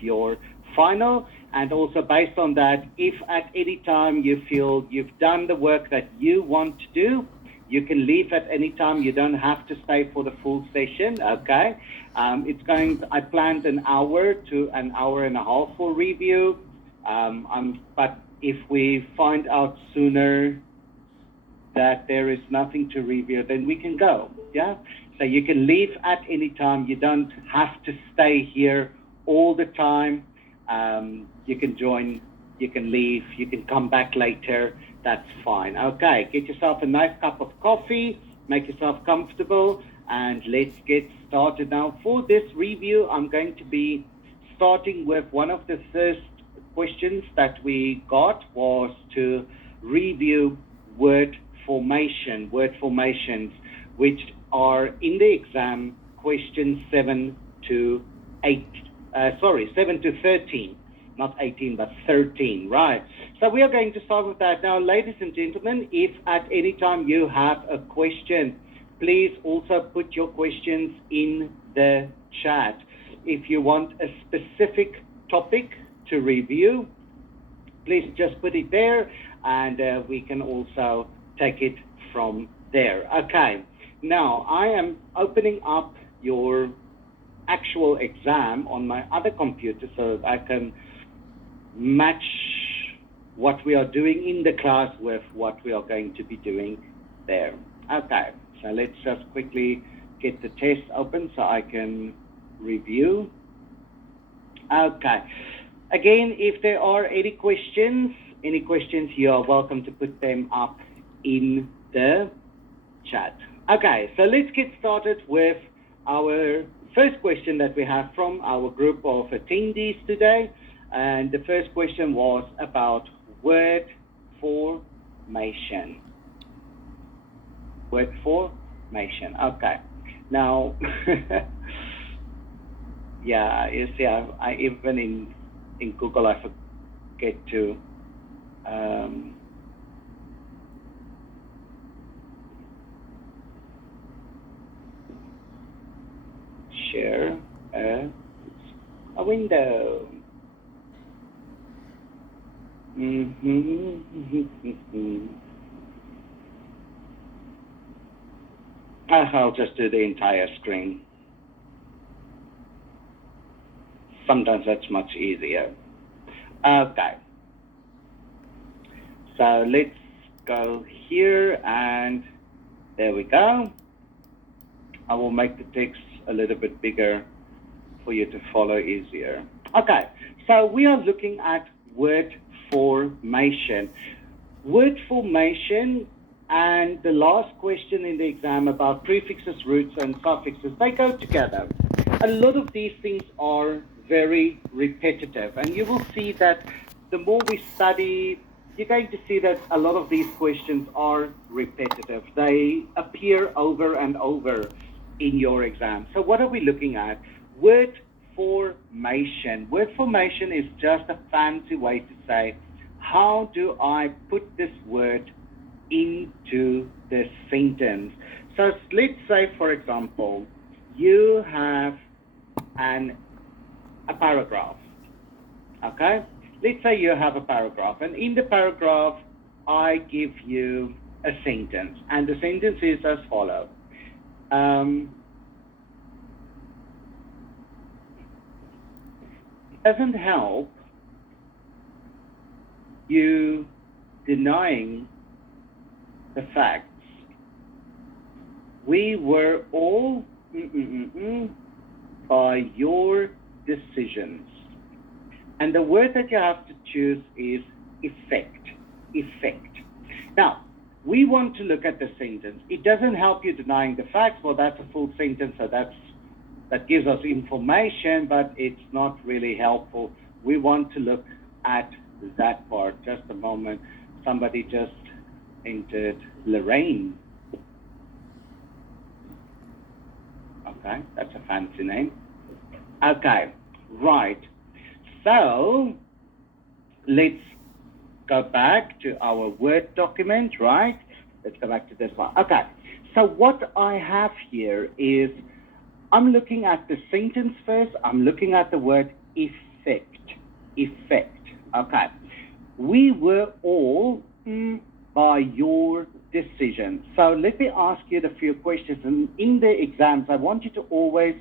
your final. And also based on that, if at any time you feel you've done the work that you want to do, you can leave at any time. You don't have to stay for the full session, okay? I planned an hour to an hour and a half for review. But if we find out sooner that there is nothing to review, then we can go, yeah? So you can leave at any time. You don't have to stay here all the time. You can join, you can leave, you can come back later. That's fine. Okay, get yourself a nice cup of coffee, make yourself comfortable, and let's get started. Now, for this review, I'm going to be starting with one of the first questions that we got was to review word formations, which are in the exam questions 7 to 13, not 18, but 13, right? So we are going to start with that. Now, ladies and gentlemen, if at any time you have a question, please also put your questions in the chat. If you want a specific topic to review, please just put it there, and we can also take it from there. Okay, now I am opening up your actual exam on my other computer so that I can match what we are doing in the class with what we are going to be doing there. Okay, so let's just quickly get the test open so I can review. Okay, again, if there are any questions, you are welcome to put them up in the chat. Okay, so let's get started with our first question that we have from our group of attendees today. And the first question was about word formation. Word formation, okay. Now, yeah, you see, I even in Google, I forget to share a window. I'll just do the entire screen. Sometimes that's much easier. Okay. So let's go here, and there we go. I will make the text a little bit bigger for you to follow easier. Okay, so we are looking at word formation. Word formation and the last question in the exam about prefixes, roots, and suffixes, they go together. A lot of these things are very repetitive, and you will see that the more we study, you're going to see that a lot of these questions are repetitive. They appear over and over in your exam. So what are we looking at? Word formation. Word formation is just a fancy way to say, how do I put this word into the sentence? So let's say, for example, you have a paragraph, okay? Let's say you have a paragraph, and in the paragraph, I give you a sentence, and the sentence is as follows. It doesn't help you denying the facts. We were all by your decisions. And the word that you have to choose is effect. Effect. Now, we want to look at the sentence. It doesn't help you denying the facts. Well, that's a full sentence, so that gives us information, but it's not really helpful. We want to look at that part. Just a moment. Somebody just entered Lorraine. Okay, that's a fancy name. Okay, right. So let's go back to our Word document, right? Let's go back to this one. Okay, so what I have here is I'm looking at the sentence first. I'm looking at the word effect. effect. Okay. We were all by your decision. So let me ask you the few questions. And in the exams, I want you to always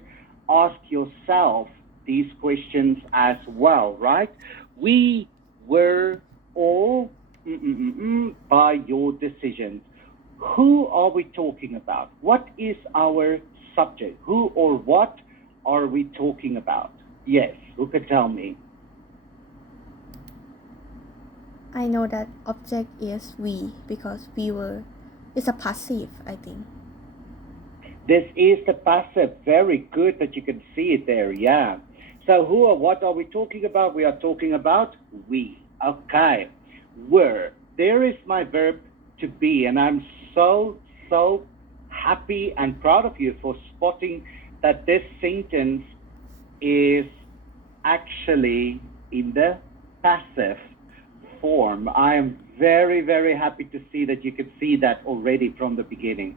ask yourself these questions as well, right? We were all by your decisions. Who are we talking about? What is our subject? Who or what are we talking about? Yes, who can tell me? I know that object is we because we were. It's a passive, I think. This is the passive. Very good that you can see it there. Yeah. So who or what are we talking about? We are talking about we. Okay. Were. There is my verb to be, and I'm so happy and proud of you for spotting that this sentence is actually in the passive form. I am very happy to see that you can see that already from the beginning.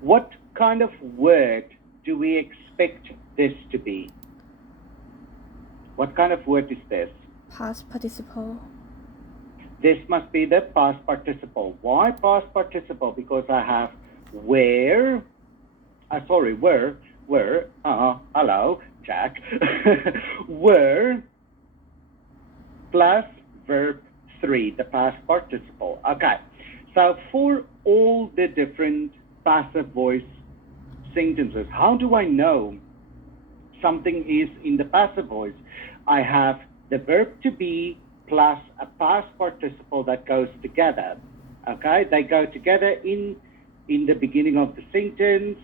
What kind of word do we expect this to be? What kind of word is this? Past participle. This must be the past participle. Why past participle? Because I have were, hello, Jack, were plus verb 3, the past participle. Okay, so for all the different passive voice sentences, how do I know something is in the passive voice? I have the verb to be plus a past participle that goes together. Okay, they go together in the beginning of the sentence,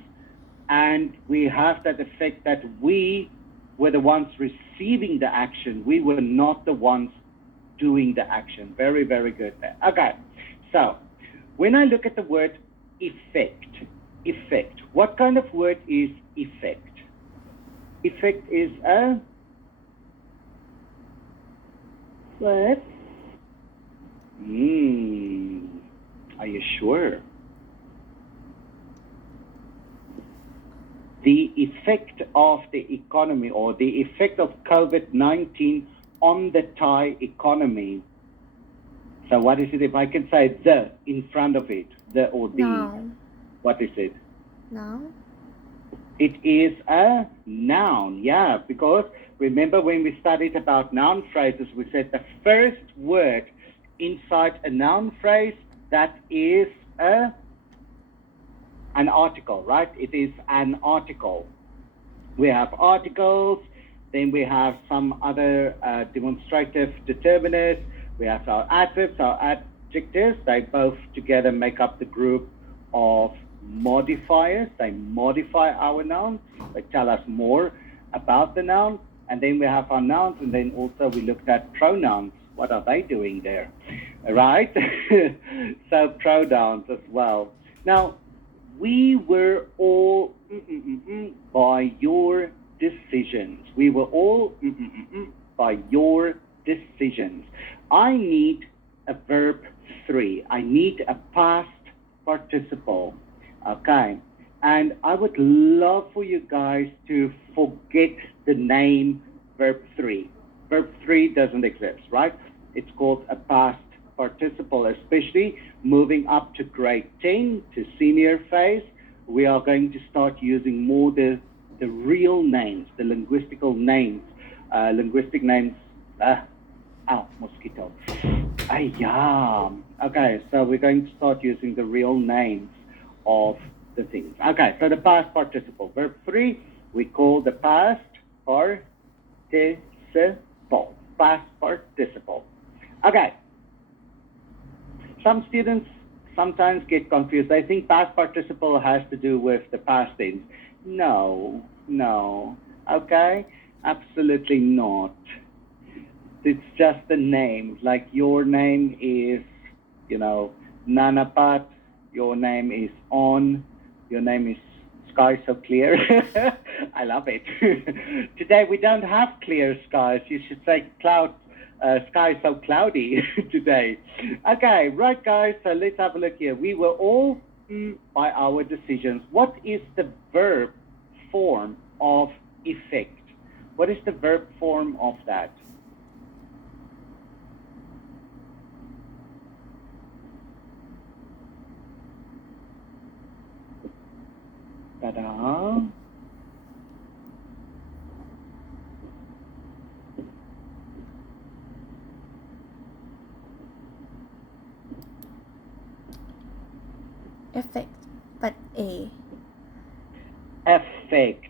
and we have that effect that we were the ones receiving the action. We were not the ones doing the action. Very good there. Okay, so when I look at the word effect, what kind of word is effect? Effect is a Verb. Are you sure? The effect of the economy, or the effect of COVID-19 on the Thai economy. So what is it if I can say the in front of it? The or the. Noun. What is it? Noun. It is a noun, yeah, because remember when we studied about noun phrases, we said the first word inside a noun phrase, that is an article, right? It is an article. We have articles, then we have some other demonstrative determiners, we have our adverbs, our adjectives. They both together make up the group of modifiers. They modify our noun. They tell us more about the noun. And then we have our nouns, and then also we looked at pronouns. What are they doing there? Right? So pronouns as well. Now, we were all by your decisions. We were all by your decisions. I need a verb 3. I need a past participle. Okay. And I would love for you guys to forget the name verb 3. Verb 3 doesn't exist, right? It's called a past participle, especially moving up to grade 10, to senior phase. We are going to start using more the real names, the linguistic names. Mosquito. Okay, so we're going to start using the real names of the things. Okay, so the past participle. Verb 3, we call the past participle. Past participle. Okay. Some students sometimes get confused. They think past participle has to do with the past tense. No. Okay? Absolutely not. It's just the name. Like your name is, Nanapat. Your name is On. Your name is Sky So Clear. I love it. Today we don't have clear skies. You should say sky so cloudy today. Okay, right guys, so let's have a look here. We were all by our decisions. What is the verb form of effect? What is the verb form of that? Ta-da. Affect, but A. Affect.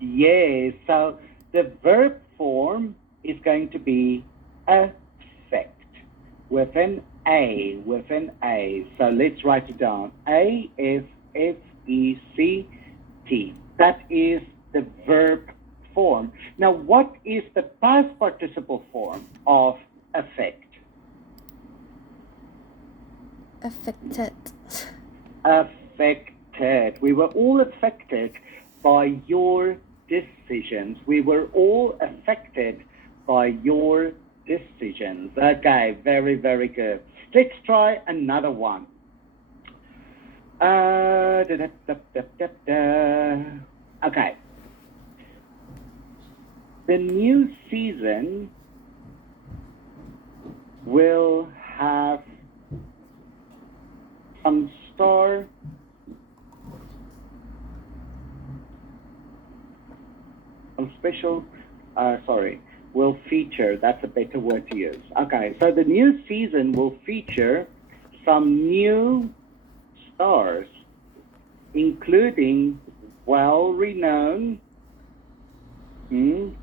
Yes, so the verb form is going to be affect with an A. So let's write it down. A-F-F-E-C-T. That is the verb form. Now, what is the past participle form of affect? Affected. Affected. We were all affected by your decisions. We were all affected by your decisions. Okay, very, very good. Let's try another one. Okay. The new season will have some special, will feature, that's a better word to use. Okay, so the new season will feature some new stars, including well-renowned, then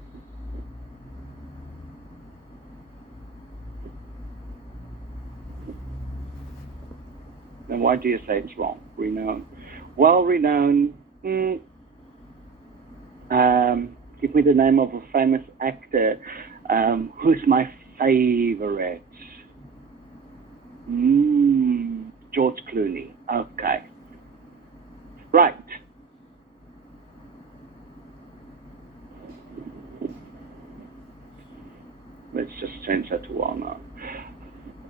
why do you say it's wrong? Renowned. Well-renowned. Give me the name of a famous actor who's my favorite. George Clooney. Okay. Right. Let's just change that to well-known.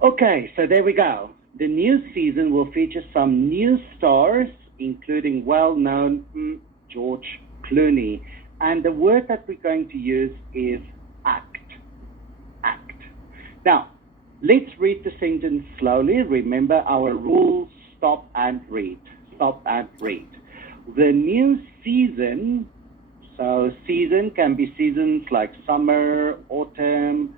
Okay, so there we go. The new season will feature some new stars, including well-known George Clooney. And the word that we're going to use is act. Now, let's read the sentence slowly. Remember our rules, stop and read. The new season, so season can be seasons like summer, autumn,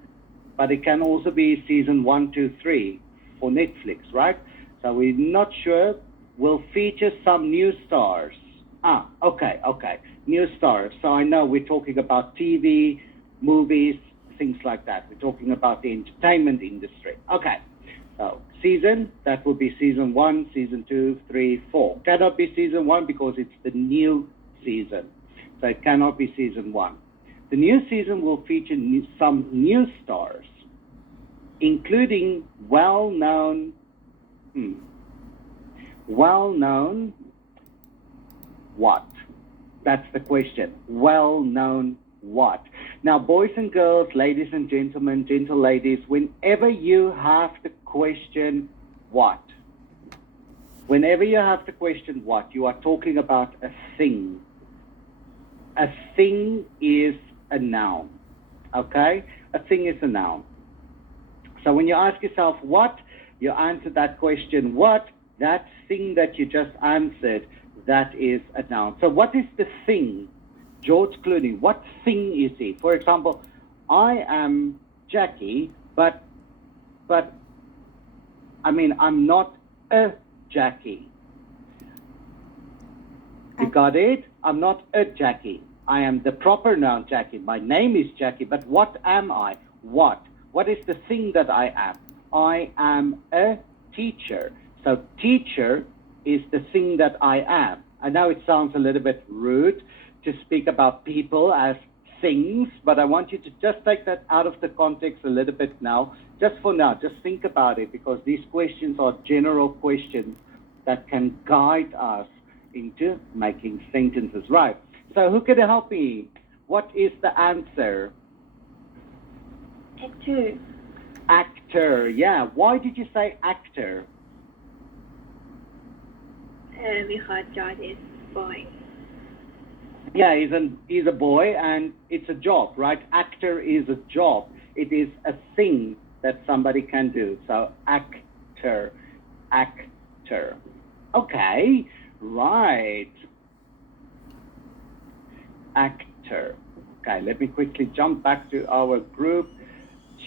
but it can also be season 1, 2, 3 for Netflix, right? So we're not sure. Will feature some new stars. Okay. New stars. So I know we're talking about TV, movies, things like that. We're talking about the entertainment industry. Okay. So season, that will be season 1, season 2, 3, 4. Cannot be season 1 because it's the new season. So it cannot be season 1. The new season will feature some new stars, including well-known what? That's the question. Well-known what? Now, boys and girls, ladies and gentlemen, gentle ladies, whenever you have the question what, you are talking about a thing. A thing is a noun, okay? A thing is a noun. So when you ask yourself what, you answer that question what, that thing that you just answered, that is a noun. So what is the thing? George Clooney, what thing is he? For example, I am Jackie, but I mean, I'm not a Jackie. You got it? I'm not a Jackie. I am the proper noun Jackie. My name is Jackie, but what am I? What? What is the thing that I am? I am a teacher. So teacher is the thing that I am. I know it sounds a little bit rude to speak about people as things, but I want you to just take that out of the context a little bit now. Just for now, just think about it, because these questions are general questions that can guide us into making sentences right. So who can help me? What is the answer? Actor. Actor, yeah. Why did you say actor? Because George is boy. Yeah, he's a boy, and it's a job, right? Actor is a job. It is a thing that somebody can do. So actor. Okay, Right. Actor. Okay, let me quickly jump back to our group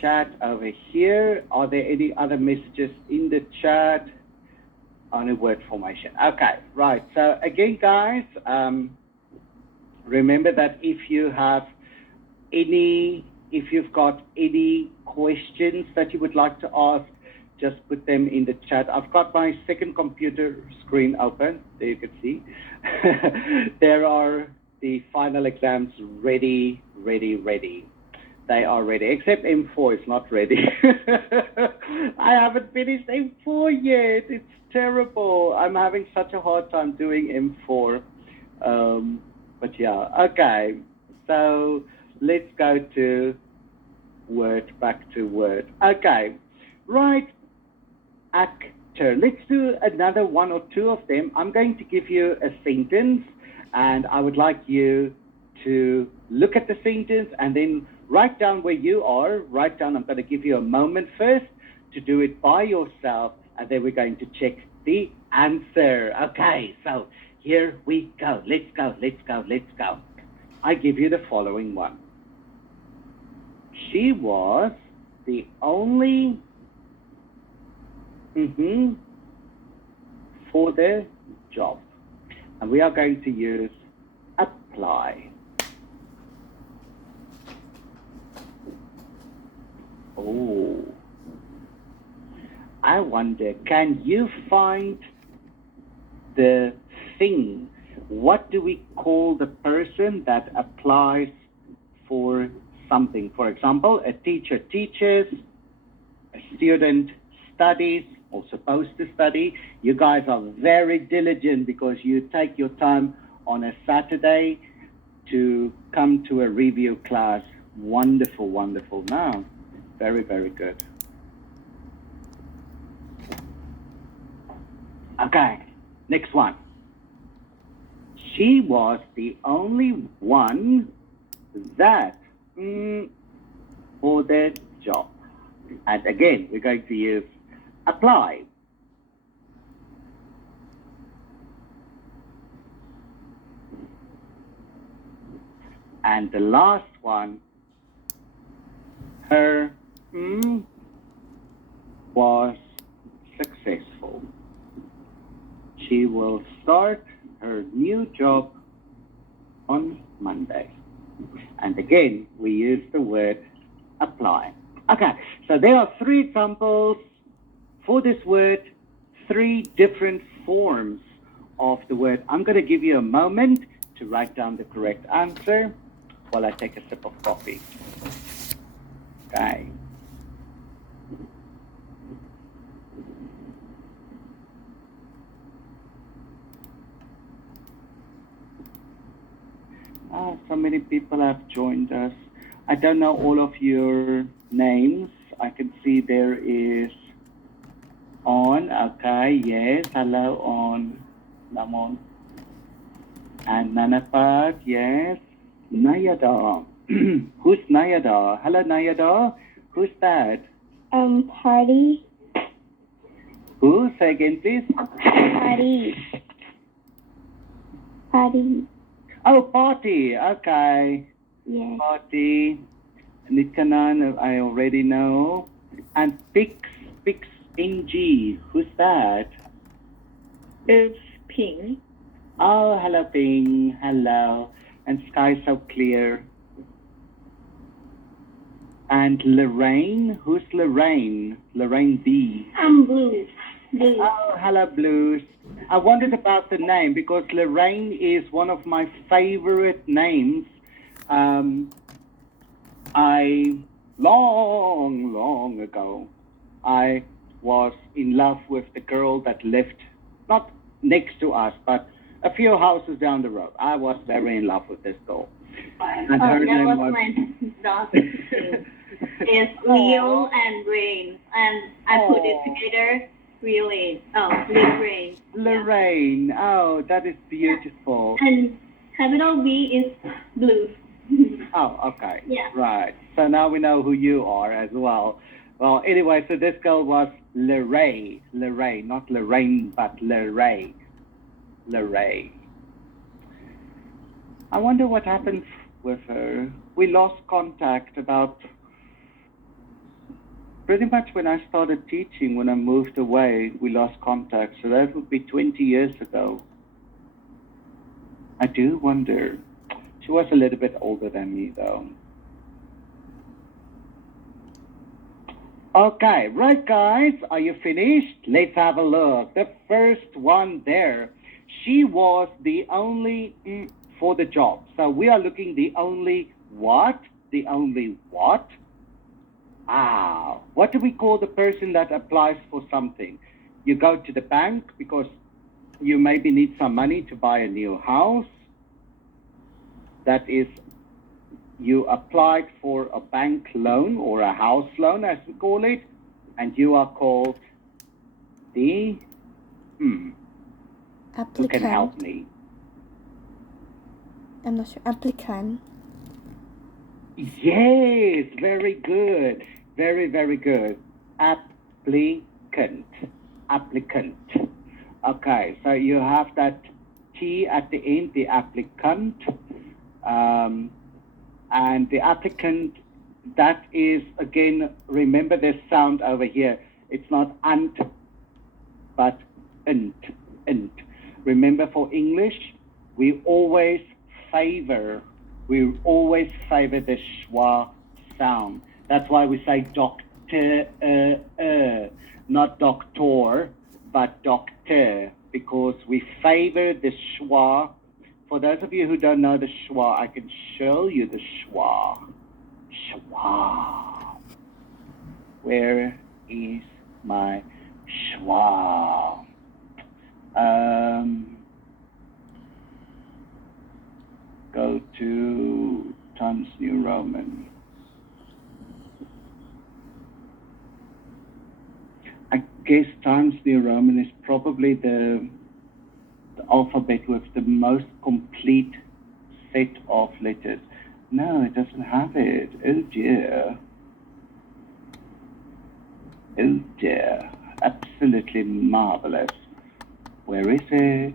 chat over here. Are there any other messages in the chat? Only word formation. Okay, right. So again, guys, remember that if you've got any questions that you would like to ask, just put them in the chat. I've got my second computer screen open. There you can see. There are the final exams ready. They are ready, except M4 is not ready. I haven't finished M4 yet. It's terrible. I'm having such a hard time doing M4. But yeah, okay. So let's go to Word, back to Word. Okay, right. Actor. Let's do another one or two of them. I'm going to give you a sentence, and I would like you to look at the sentence and then write down where you are. Write down, I'm going to give you a moment first to do it by yourself, and then we're going to check the answer. Okay, so here we go. Let's go. I give you the following one. She was the only for the job. And we are going to use apply. Oh, I wonder, can you find the thing? What do we call the person that applies for something? For example, a teacher teaches, a student studies or supposed to study. You guys are very diligent because you take your time on a Saturday to come to a review class. Wonderful. Now, very good. Okay, next one. She was the only one that for the job. And again, we're going to use apply. And the last one, her was successful. She will start her new job on Monday. And again, we use the word apply. Okay, so there are 3 examples for this word, 3 different forms of the word. I'm going to give you a moment to write down the correct answer while I take a sip of coffee. Okay. So many people have joined us. I don't know all of your names. I can see there is On. Okay, yes. Hello, On. Lamon. And Nanapad, yes. Nayada. Who's Nayada? Hello, Nayada. Who's that? Party. Who? Say again, please. Party. Oh, Party. Okay. Yes. Party. Nitkanan, I already know. And Pix NG. Who's that? It's Ping. Oh, hello, Ping. Hello. And sky so clear. And Lorraine. Who's Lorraine? Lorraine B. I'm Blue. Blue. Oh, hello, Blues. I wondered about the name because Lorraine is one of my favorite names. Long ago, I was in love with the girl that lived not next to us, but a few houses down the road. I was very in love with this girl. And her name was was... my daughter too. It's Leo and Rain, and I put it together. Lorraine. Yeah. Lorraine. Oh, that is beautiful. And capital B is Blue. Oh, okay. Yeah. Right. So now we know who you are as well. Well, anyway, so this girl was Lorraine, not Lorraine, but Lorraine. Lorraine. I wonder what happened with her. We lost contact about pretty much when I started teaching. When I moved away, we lost contact. So that would be 20 years ago. I do wonder. She was a little bit older than me, though. Okay, right, guys, are you finished? Let's have a look. The first one there, she was the only for the job. So we are looking the only what? The only what? What do we call the person that applies for something? You go to the bank because you maybe need some money to buy a new house. That is, you applied for a bank loan or a house loan, as we call it, and you are called the, who can help Applicant. me? I'm not sure. Applicant. Yes, very good. Very, very good. Applicant. Applicant. Okay, so you have that T at the end, the applicant. And the applicant, that is, again, remember this sound over here. It's not ant, but nt. Remember, for English, we always favor the schwa sound. That's why we say doctor, not doctor, but doctor, because we favor the schwa. For those of you who don't know the schwa, I can show you the schwa. Schwa. Where is my schwa? Go to Times New Roman. I guess Times New Roman is probably the alphabet with the most complete set of letters. No, it doesn't have it. Oh dear. Oh dear. Absolutely marvelous. Where is it?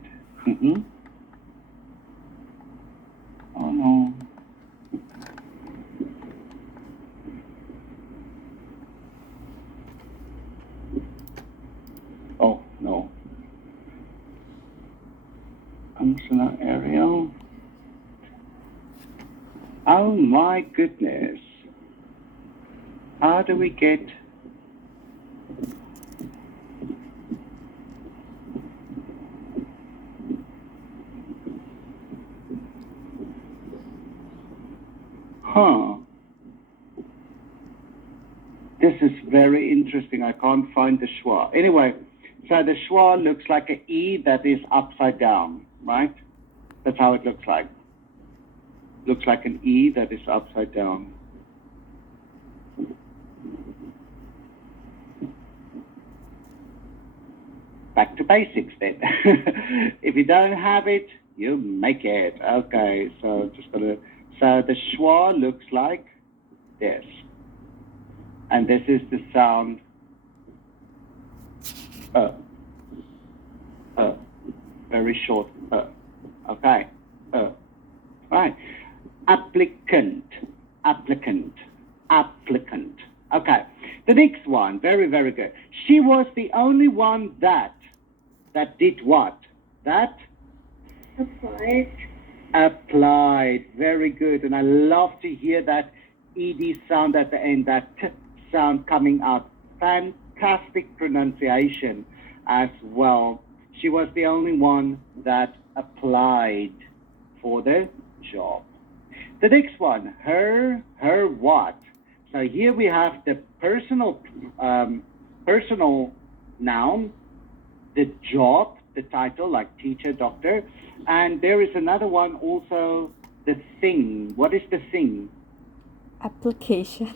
Oh no. Oh no. Functional Arial. Oh my goodness. How do we get This is very interesting. I can't find the schwa. Anyway, so the schwa looks like an E that is upside down, right? That's how it looks like. Looks like an E that is upside down. Back to basics then. If you don't have it, you make it. Okay, so so the schwa looks like this. And this is the sound very short okay, right. Applicant. Okay, the next one, very, very good. She was the only one that did what? That applied. Very good. And I love to hear that ed sound at the end, that t sound coming out. Fantastic pronunciation as well. She was the only one that applied for the job. The next one, her what? So here we have the personal noun, the job, the title, like teacher, doctor, and there is another one also, the thing. What is the thing? Application.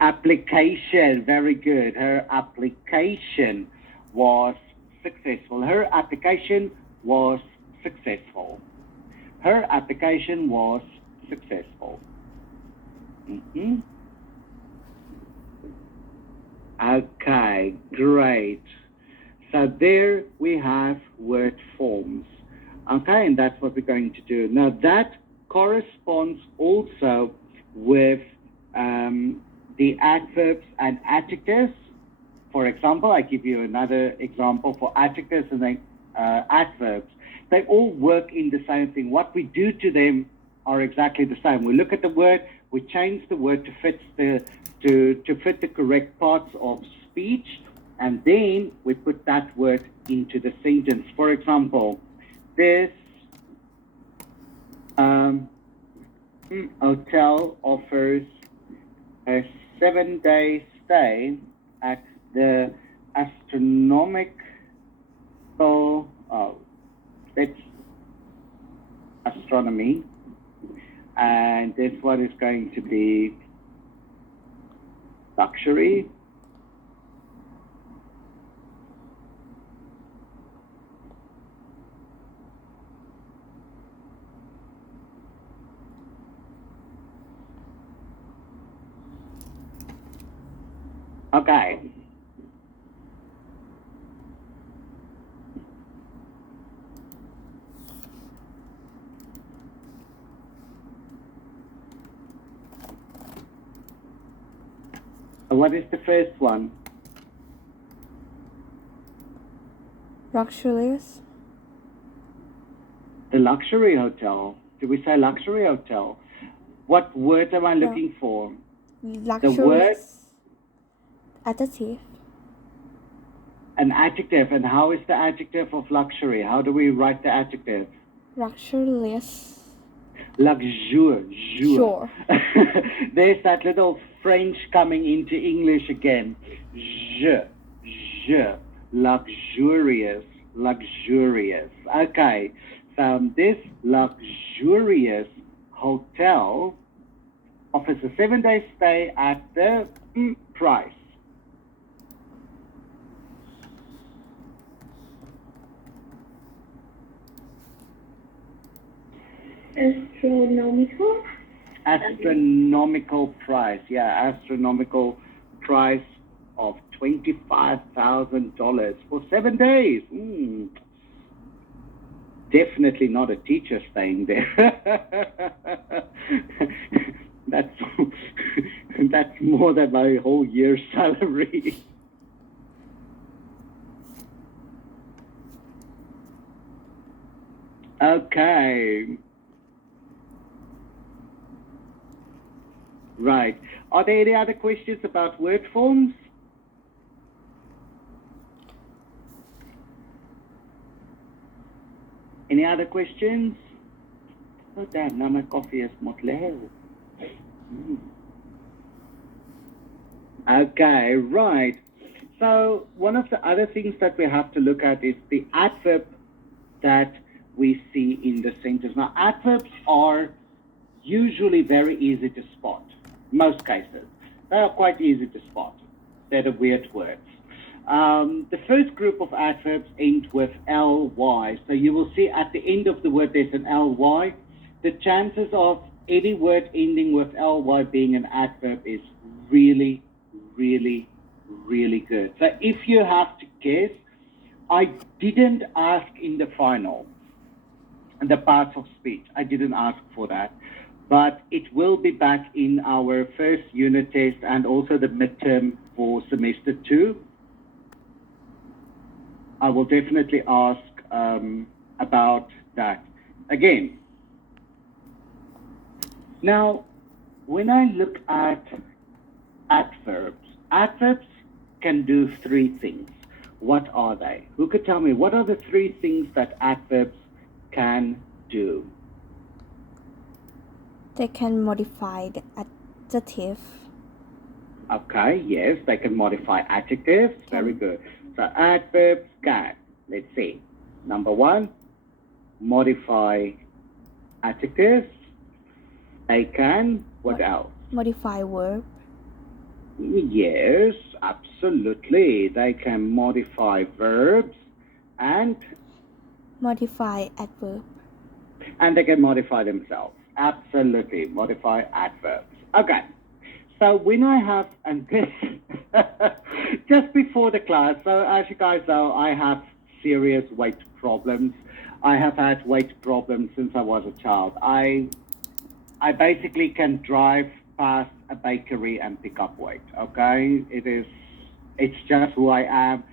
Application, very good. Her application was successful. Her application was successful. Her application was successful. Okay, great. So So there we have word forms. Okay, and that's what we're going to do. Now that corresponds also with the adverbs and adjectives. For example, I give you another example for adjectives and then adverbs. They all work in the same thing. What we do to them are exactly the same. We look at the word, we change the word to fit the correct parts of speech, and then we put that word into the sentence. For example, this hotel offers a 7-day stay at the it's astronomy, and this one is going to be luxury. Okay. What is the first one? Luxurious. The luxury hotel. Did we say luxury hotel? What word am I looking for? Luxurious. Adjective. An adjective. And how is the adjective of luxury? How do we write the adjective? Luxurious. Luxure. Sure. There's that little French coming into English again. Je. Luxurious. Okay. So this luxurious hotel offers a 7-day stay at the price. Astronomical price. Yeah, astronomical price of $25,000 for 7 days. Definitely not a teacher staying there. That's more than my whole year's salary. Okay. Right. Are there any other questions about word forms? Any other questions? Oh damn, now my coffee is not low. Okay, right. So one of the other things that we have to look at is the adverb that we see in the sentence. Now, adverbs are usually very easy to spot. Most cases, they are quite easy to spot. They're the weird words. The first group of adverbs end with ly. So you will see at the end of the word there's an ly. The chances of any word ending with ly being an adverb is really, really, really good. So if you have to guess, I didn't ask in the final, the parts of speech. I didn't ask for that. But it will be back in our first unit test and also the midterm for semester 2. I will definitely ask about that again. Now, when I look at adverbs can do 3 things. What are they? Who could tell me what are the 3 things that adverbs can do? They can modify the adjective. Okay, yes, they can modify adjectives. Very good. So adverbs can, let's see. Number 1, modify adjectives. They can, what else? Modify verb. Yes, absolutely. They can modify verbs and modify adverb. And they can modify themselves. Absolutely, modify adverbs. Okay, so when I have, and this, just before the class. So as you guys know, I have serious weight problems. I have had weight problems since I was a child. I basically can drive past a bakery and pick up weight. Okay, it's just who I am.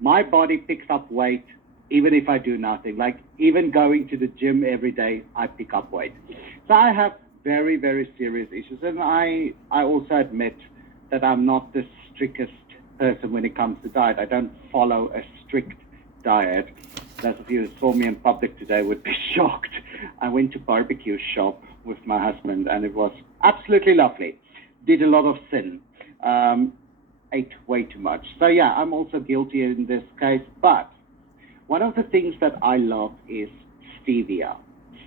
My body picks up weight even if I do nothing. Like even going to the gym every day, I pick up weight. So I have very, very serious issues, and I also admit that I'm not the strictest person when it comes to diet. I don't follow a strict diet. Those of you who saw me in public today would be shocked. I went to barbecue shop with my husband, and it was absolutely lovely. Did a lot of sin. Ate way too much. So yeah, I'm also guilty in this case. But one of the things that I love is stevia.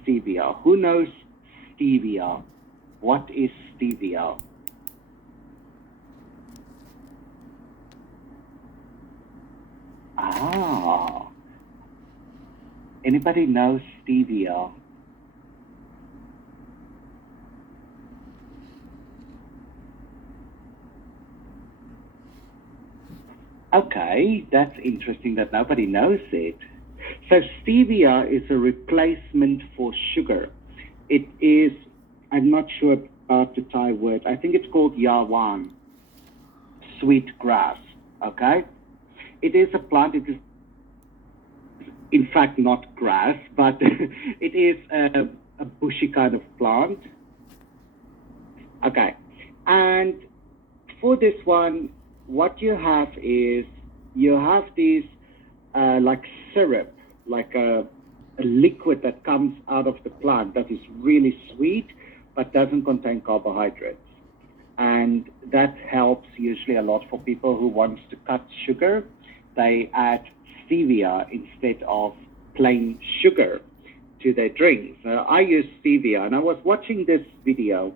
Stevia. Who knows stevia? What is stevia? Ah. Anybody knows stevia? Okay, that's interesting that nobody knows it. So stevia is a replacement for sugar. It is, I'm not sure about the Thai word. I think it's called yawan, sweet grass, okay? It is a plant. It is, in fact, not grass, but it is a bushy kind of plant. Okay, and for this one, what you have is you have these like syrup, like a liquid that comes out of the plant that is really sweet but doesn't contain carbohydrates. And that helps usually a lot for people who want to cut sugar. They add stevia instead of plain sugar to their drinks. I use stevia, and I was watching this video,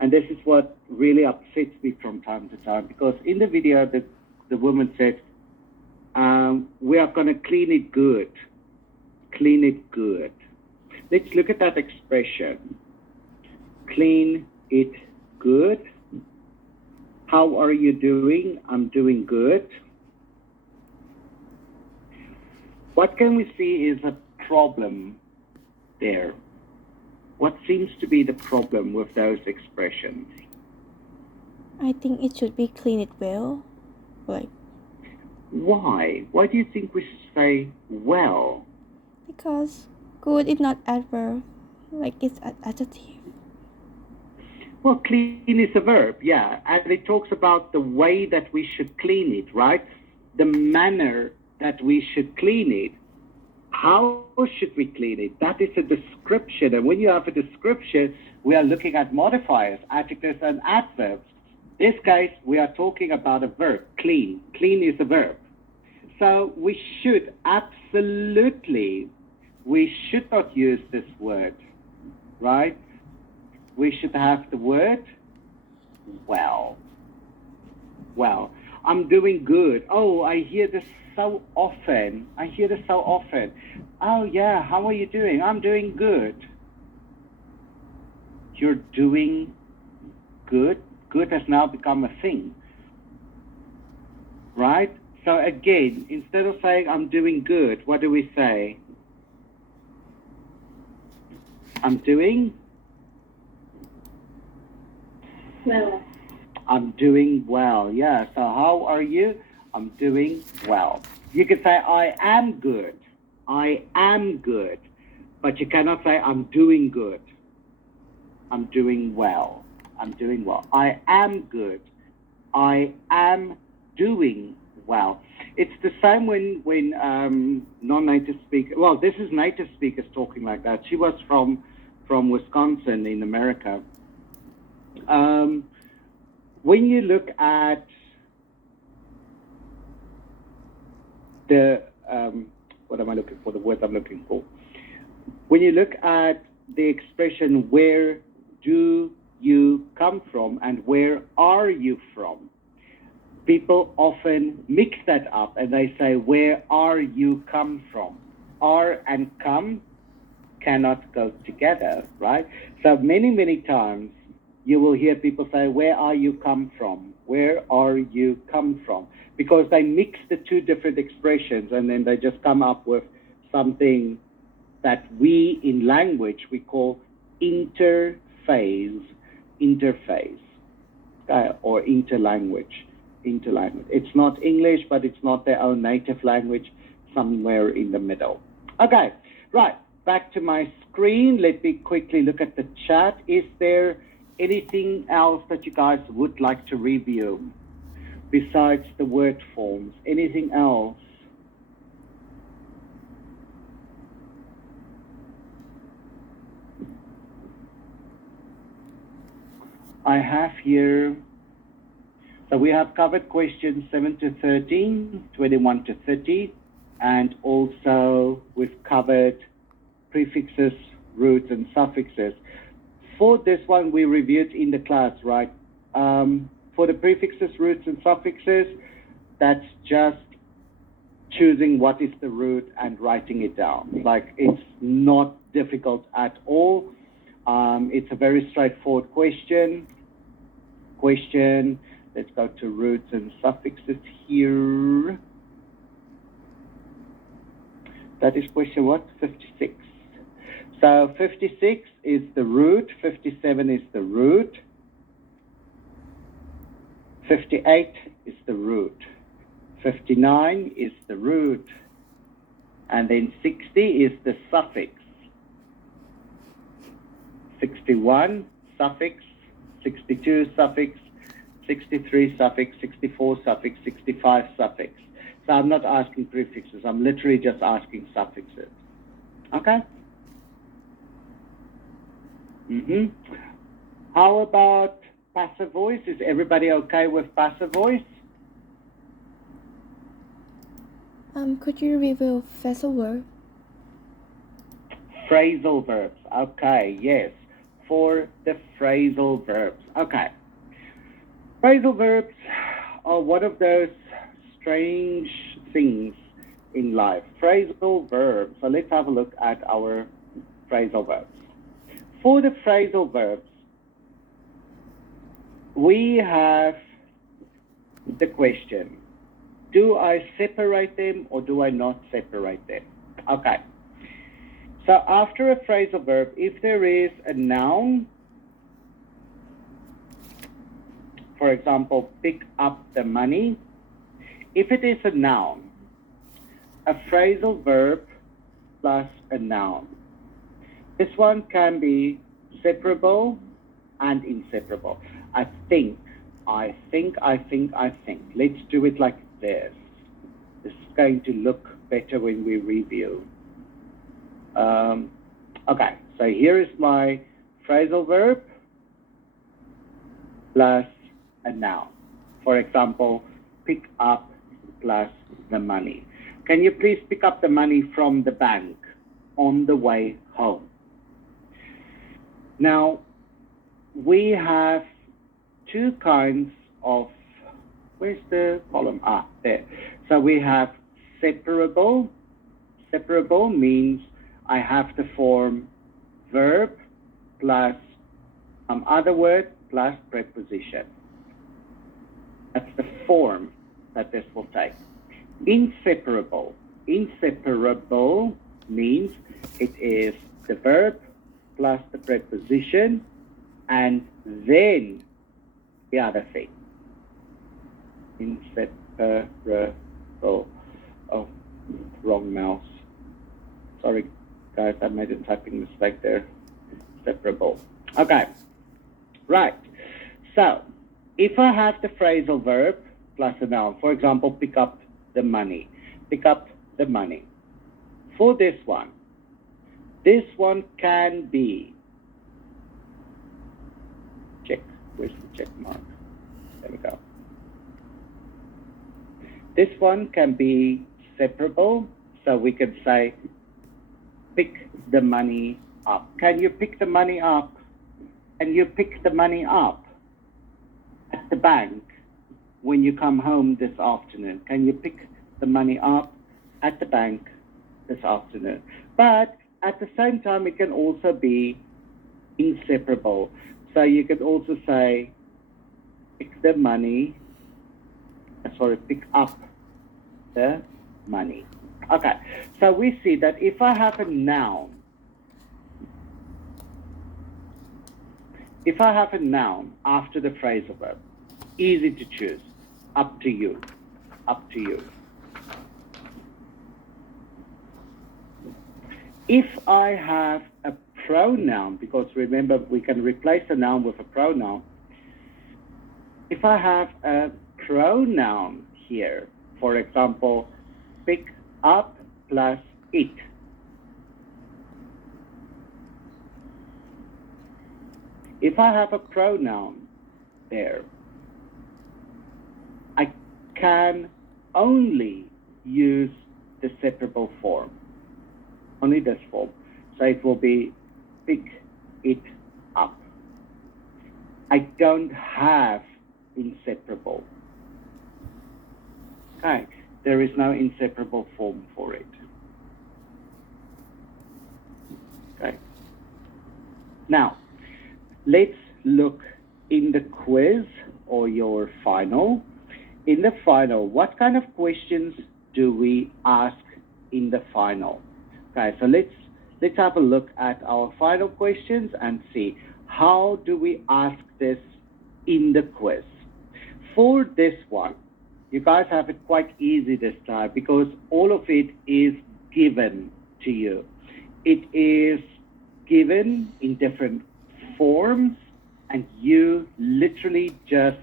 and this is what really upsets me from time to time, because in the video, the woman said, we are going to clean it good. Clean it good. Let's look at that expression. Clean it good. How are you doing? I'm doing good. What can we see is a problem there? What seems to be the problem with those expressions? I think it should be clean it well. Like, why? Why do you think we should say well? because good is not adverb, like it's an adjective. Well, clean is a verb, yeah. And it talks about the way that we should clean it, right? The manner that we should clean it. How should we clean it? That is a description. And when you have a description, we are looking at modifiers, adjectives, and adverbs. In this case, we are talking about a verb, clean. Clean is a verb. So we should absolutely, we should not use this word, right? We should have the word well. Well, I'm doing good. Oh, I hear this so often. Oh yeah, how are you doing? I'm doing good. You're doing good? Good has now become a thing, right? So again, instead of saying I'm doing good, what do we say? I'm doing Well, I'm doing well. Yeah. So how are you? I'm doing well. You can say I am good. I am good. But you cannot say I'm doing good. I'm doing well. I'm doing well. I am good. I am doing well. It's the same when non-native speakers, well, this is native speakers talking like that. She was from Wisconsin in America. When you look at the, what am I looking for? The word I'm looking for. When you look at the expression, where do you come from and where are you from? People often mix that up and they say, where are you come from? Are and come cannot go together, right? So many, many times you will hear people say, where are you come from? Where are you come from? Because they mix the two different expressions and then they just come up with something that we in language we call interface, okay, or interlanguage. It's not English, but it's not their own native language, somewhere in the middle. Okay, right, back to my screen. Let me quickly look at the chat. Is there anything else that you guys would like to review besides the word forms? Anything else? I have here, so we have covered questions 7 to 13, 21 to 30, and also we've covered prefixes, roots, and suffixes. For this one, we reviewed in the class, right? For the prefixes, roots, and suffixes, that's just choosing what is the root and writing it down. Like, it's not difficult at all. It's a very straightforward question. Let's go to roots and suffixes here. That is question what? 56. So 56 is the root, 57 is the root, 58 is the root, 59 is the root, and then 60 is the suffix. 61 suffix, 62 suffix, 63 suffix, 64 suffix, 65 suffix. So I'm not asking prefixes, I'm literally just asking suffixes. Okay? How about passive voice? Is everybody okay with passive voice? Could you review phrasal verb? Phrasal verbs. Okay, yes. For the phrasal verbs. Okay. Phrasal verbs are one of those strange things in life. Phrasal verbs. So let's have a look at our phrasal verbs. For the phrasal verbs, we have the question, do I separate them or do I not separate them? Okay. So after a phrasal verb, if there is a noun, for example, pick up the money, if it is a noun, a phrasal verb plus a noun. This one can be separable and inseparable. I think. Let's do it like this. This is going to look better when we review. Okay, so here is my phrasal verb plus a noun. For example, pick up plus the money. Can you please pick up the money from the bank on the way home? Now, we have two kinds of, where's the column? Ah, there. So we have separable. Separable means I have the form verb plus some other word plus preposition. That's the form that this will take. Inseparable. Inseparable means it is the verb plus the preposition and then the other thing. Inseparable. Oh, wrong mouse. Sorry, guys, I made a typing mistake there. Separable. Okay, right. So, if I have the phrasal verb plus a noun, for example, pick up the money. Pick up the money. For this one can be, check, where's the check mark? There we go. This one can be separable, so we could say, pick the money up. Can you pick the money up? Can you pick the money up at the bank when you come home this afternoon? Can you pick the money up at the bank this afternoon? But at the same time, it can also be inseparable. So you could also say, pick the money. Sorry, pick up the money. Okay, so we see that if I have a noun, after the phrasal verb, easy to choose, up to you, up to you. If I have a pronoun, because remember we can replace a noun with a pronoun, if I have a pronoun here, for example, pick up plus it. If I have a pronoun there, I can only use the separable form, only this form. So it will be pick it up. I don't have inseparable. Okay, there is no inseparable form for it. Okay. Now, let's look in the quiz or your final. In the final, what kind of questions do we ask in the final? Okay, so let's have a look at our final questions and see how do we ask this in the quiz. For this one, you guys have it quite easy this time because all of it is given to you. It is given in different forms and you literally just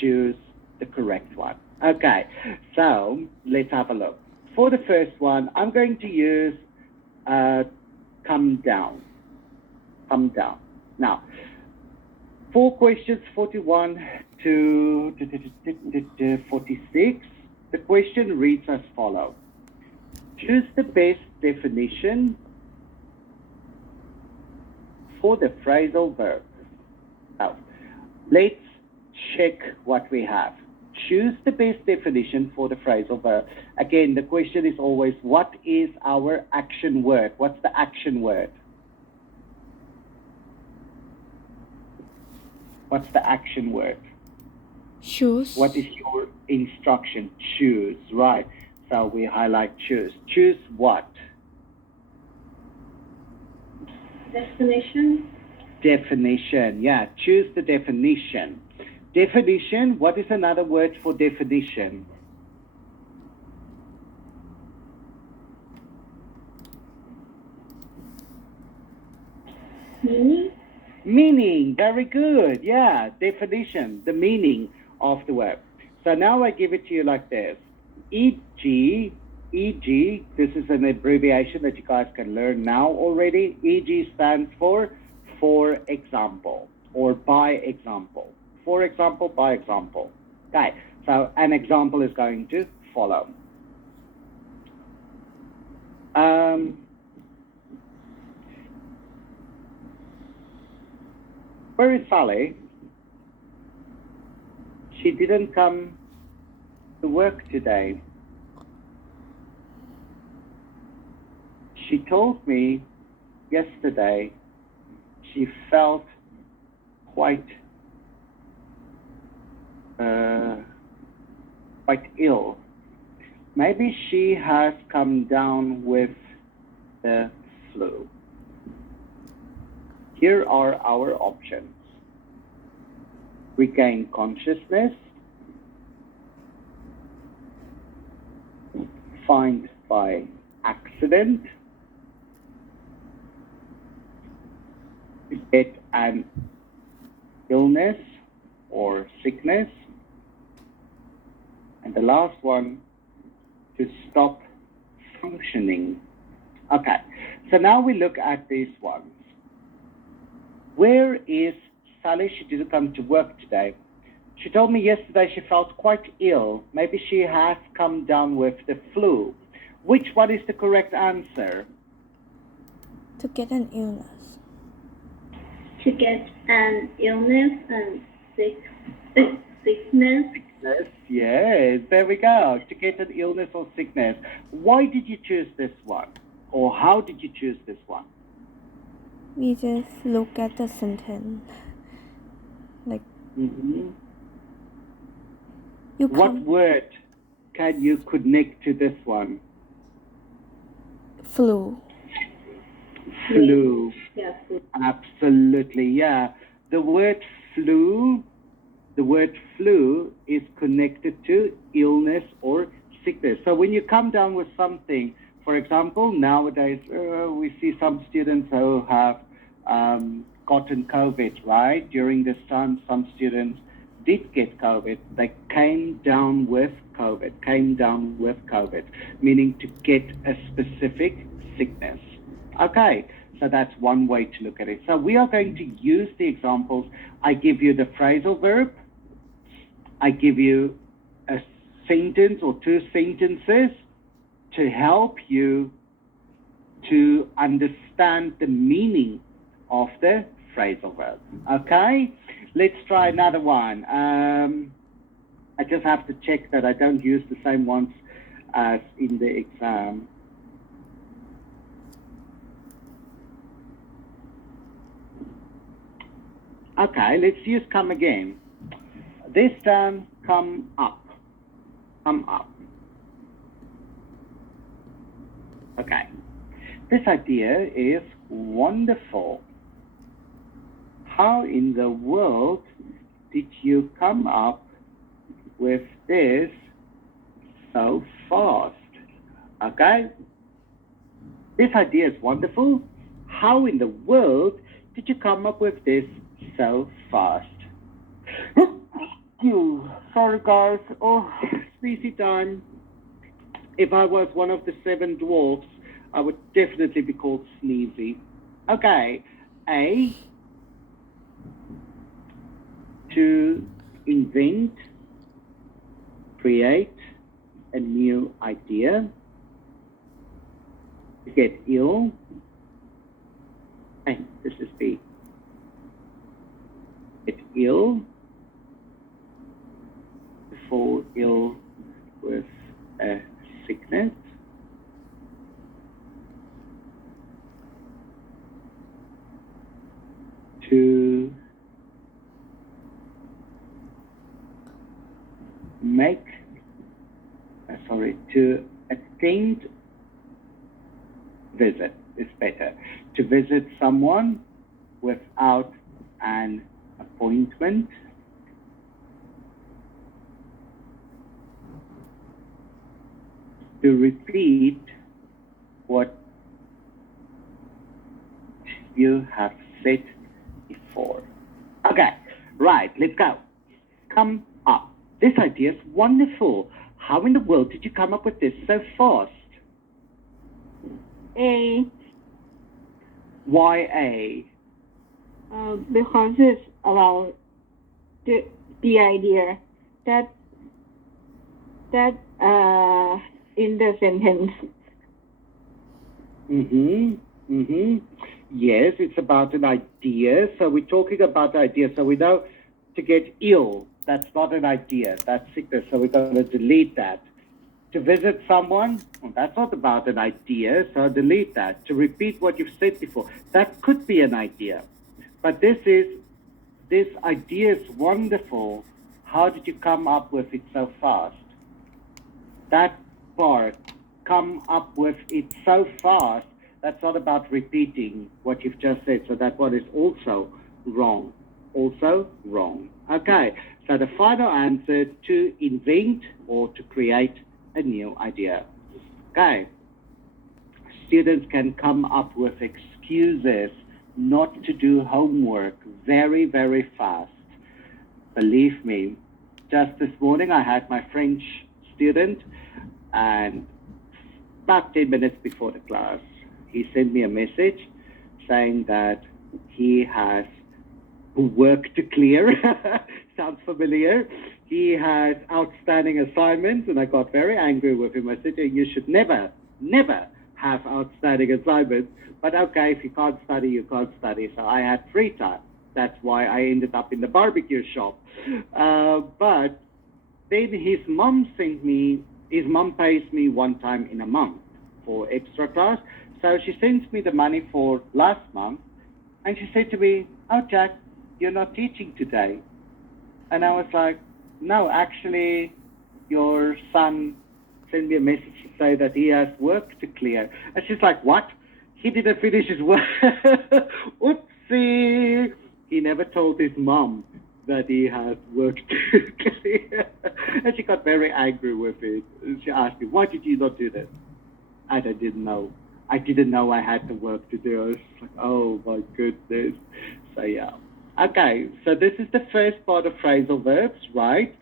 choose the correct one. Okay, so let's have a look. For the first one, I'm going to use come down. Come down. Now, for questions 41 to 46, the question reads as follows. Choose the best definition for the phrasal verb. Now, let's check what we have. Choose the best definition for the phrasal verb. Again, the question is always, what is our action word? What's the action word? What's the action word? Choose. What is your instruction? Choose, right. So we highlight choose. Choose what? Definition. Definition, yeah. Choose the definition. Definition, what is another word for definition? Meaning. Meaning, very good. Yeah, definition, the meaning of the word. So now I give it to you like this. E.g., this is an abbreviation that you guys can learn now already. E.g. stands for example, or by example. For example, by example. Okay, so an example is going to follow. Where is Sally? She didn't come to work today. She told me yesterday she felt quite ill. Maybe she has come down with the flu. Here are our options. Regain consciousness, find by accident, get an illness or sickness, and the last one, to stop functioning. Okay, so now we look at these ones. Where is Sally? She didn't come to work today. She told me yesterday she felt quite ill. Maybe she has come down with the flu. Which one is the correct answer? To get an illness. To get an illness and sickness. Yes, there we go. To get an illness or sickness. Why did you choose this one? Or how did you choose this one? We just look at the sentence. Like, You What come. word can you connect to this one? Flu. Flu. Yeah. Absolutely, yeah. The word flu is connected to illness or sickness. So when you come down with something, for example, nowadays we see some students who have gotten COVID, right? During this time, some students did get COVID. They came down with COVID, meaning to get a specific sickness. Okay, so that's one way to look at it. So we are going to use the examples. I give you the phrasal verb. I give you a sentence or two sentences to help you to understand the meaning of the phrasal verb. Okay, let's try another one. I just have to check that I don't use the same ones as in the exam. Okay, let's use come again. This time, come up. Come up. Okay. This idea is wonderful. How in the world did you come up with this so fast? Okay? This idea is wonderful. How in the world did you come up with this so fast? Sorry guys, sneezy time. If I was one of the 7 dwarfs, I would definitely be called Sneezy. Okay, A, to invent, create a new idea, to get ill. Hey, this is B. Get ill, fall ill with a sickness, to make, to attend visit is better. To visit someone without an appointment. To repeat what you have said before. Okay, right, let's go. Come up. This idea is wonderful. How in the world did you come up with this so fast? A. Why A? Because it's about the idea that in the sentence. Yes, it's about an idea. So we're talking about the idea. So we know to get ill, that's not an idea. That's sickness. So we're going to delete that. To visit someone, well, that's not about an idea. So delete that. To repeat what you've said before, that could be an idea. But this idea is wonderful. How did you come up with it so fast? That part, come up with it so fast, that's not about repeating what you've just said. So that one is also wrong. Also wrong. Okay, so the final answer, to invent or to create a new idea. Okay, students can come up with excuses not to do homework very, very fast. Believe me, just this morning I had my French student, and about 10 minutes before the class, he sent me a message saying that he has work to clear. Sounds familiar. He has outstanding assignments, and I got very angry with him. I said, you should never have outstanding assignments, but okay, if you can't study, you can't study. So I had free time. That's why I ended up in the barbecue shop. But then his mom pays me one time in a month for extra class. So she sends me the money for last month, and she said to me, oh, Jack, you're not teaching today. And I was like, no, actually, your son sent me a message to say that he has work to clear. And she's like, what? He didn't finish his work. Oopsie. He never told his mom that he has work to clear. And she got very angry with it. She asked me, why did you not do that? And I didn't know. I didn't know I had the work to do. I was like, oh my goodness. So yeah. Okay, so this is the first part of phrasal verbs, right?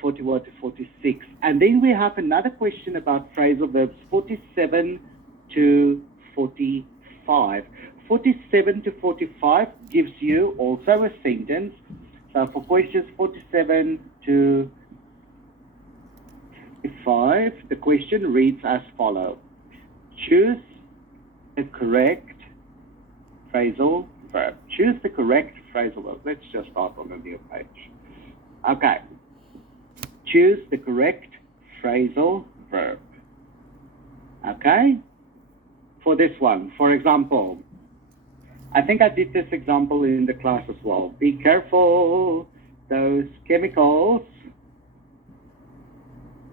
41 to 46. And then we have another question about phrasal verbs 47 to 45. 47 to 45 gives you also a sentence. So for questions 47 to 45, the question reads as follows. Choose the correct phrasal verb. Choose the correct phrasal verb. Let's just start on a new page. Okay. Choose the correct phrasal verb. Okay? For this one, for example, I think I did this example in the class as well. Be careful, those chemicals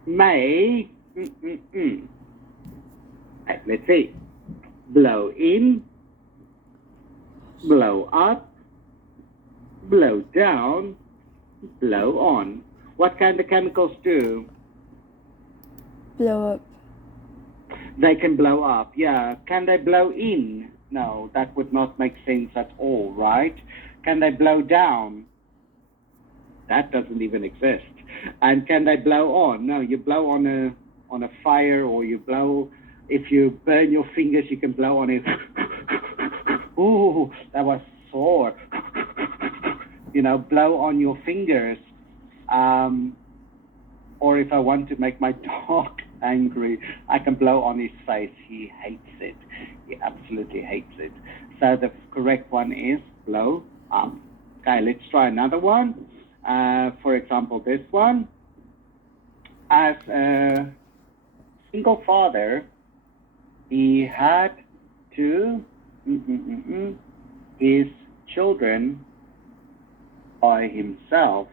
may, Right, let's see, blow in, blow up, blow down, blow on. What can the chemicals do? Blow up. They can blow up, yeah. Can they blow in? No, that would not make sense at all, right? Can they blow down? That doesn't even exist. And can they blow on? No, you blow on a fire, or you blow, if you burn your fingers, you can blow on it. Ooh, that was sore. You know, blow on your fingers. Or if I want to make my dog angry, I can blow on his face. He hates it. He absolutely hates it. So the correct one is blow up. Okay, let's try another one. For example, this one. As a single father, he had to his children by himself.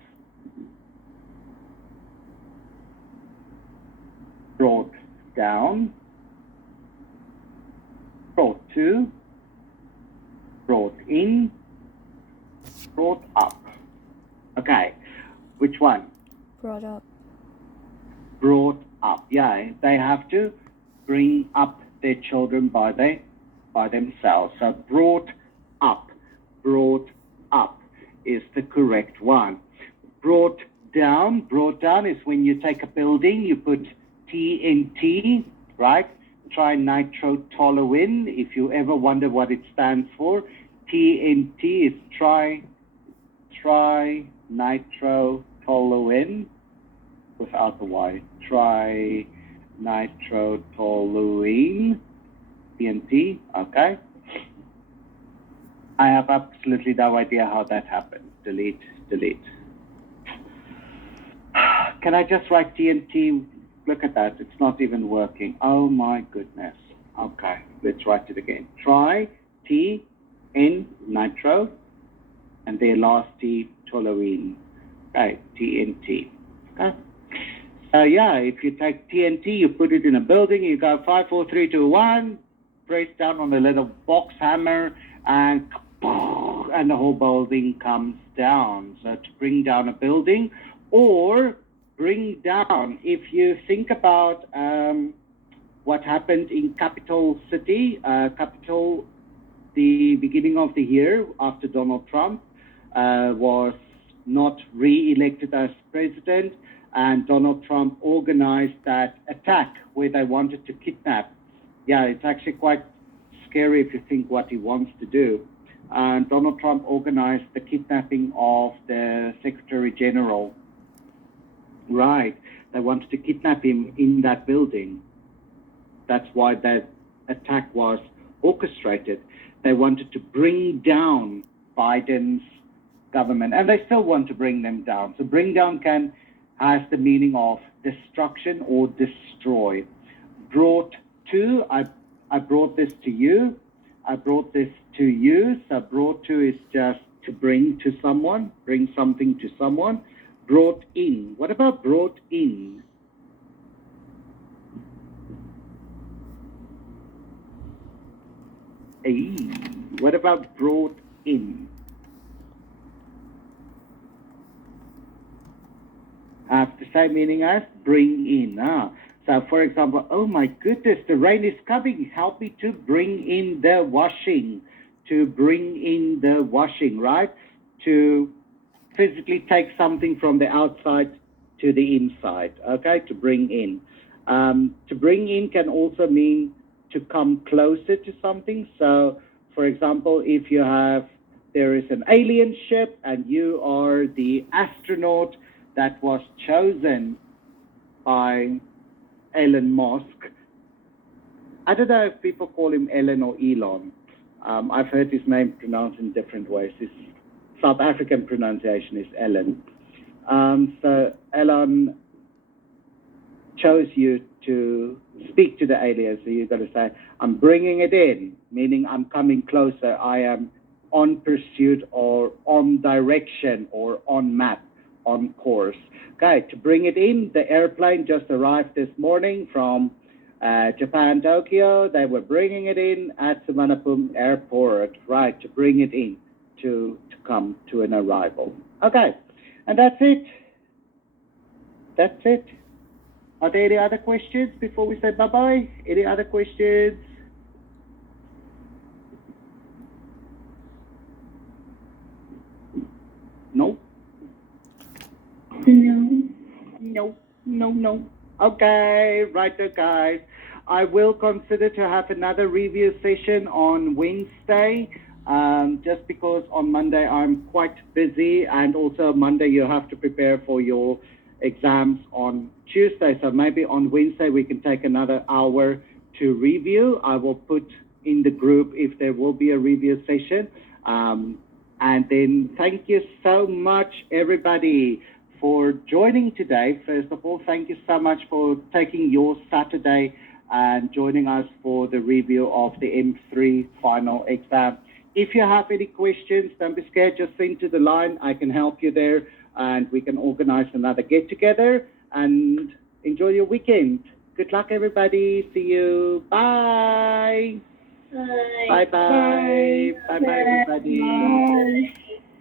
Brought down, brought to, brought in, brought up. Okay, which one? Brought up. Brought up. Yeah, they have to bring up their children by themselves. So brought up is the correct one. Brought down is when you take a building, you put TNT, right? Trinitrotoluene. If you ever wonder what it stands for, TNT is trinitrotoluene without the Y. Trinitrotoluene, TNT. Okay. I have absolutely no idea how that happened. Delete. Can I just write TNT? Look at that, it's not even working. Oh my goodness. Okay, let's write it again. Try T N nitro and the last T toluene. Okay, TNT. Okay. So yeah, if you take TNT, you put it in a building, you go 5, 4, 3, 2, 1, press down on the little box hammer, and the whole building comes down. So to bring down a building, or bring down, if you think about what happened in Capital City, the beginning of the year after Donald Trump was not re-elected as president, and Donald Trump organized that attack where they wanted to kidnap. Yeah, it's actually quite scary if you think what he wants to do. Donald Trump organized the kidnapping of the Secretary General. Right, they wanted to kidnap him in that building. That's why that attack was orchestrated. They wanted to bring down Biden's government, and they still want to bring them down. So bring down has the meaning of destruction or destroy. Brought to, I brought this to you. I brought this to you. So brought to is just to bring to someone, bring something to someone. Brought in. What about brought in? Hey, what about brought in? Have the same meaning as bring in. So, for example, oh my goodness, the rain is coming. Help me to bring in the washing. To bring in the washing, right? To physically take something from the outside to the inside, okay? To bring in. To bring in can also mean to come closer to something. So, for example, if there is an alien ship and you are the astronaut that was chosen by Elon Musk. I don't know if people call him Elon or Elon. I've heard his name pronounced in different ways. His South African pronunciation is Elon. So Elon chose you to speak to the aliens. So you've got to say, I'm bringing it in, meaning I'm coming closer. I am on pursuit or on direction or on map, on course. Okay, to bring it in, the airplane just arrived this morning from Japan, Tokyo. They were bringing it in at Suvarnabhumi Airport, right, to bring it in, to come to an arrival. Okay, and that's it. That's it. Are there any other questions before we say bye-bye? Any other questions? No? No. Okay, right there, guys. I will consider to have another review session on Wednesday, just because on Monday I'm quite busy, and also Monday you have to prepare for your exams on Tuesday. So maybe on Wednesday we can take another hour to review. I will put in the group if there will be a review session. And then thank you so much, everybody, for joining today. First of all, thank you so much for taking your Saturday and joining us for the review of the M3 final exam. If you have any questions, don't be scared, just send to the line. I can help you there, and we can organize another get-together, and enjoy your weekend. Good luck, everybody. See you. Bye. Bye-bye. Bye-bye, everybody.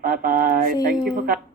Bye-bye. See Thank you you. for coming.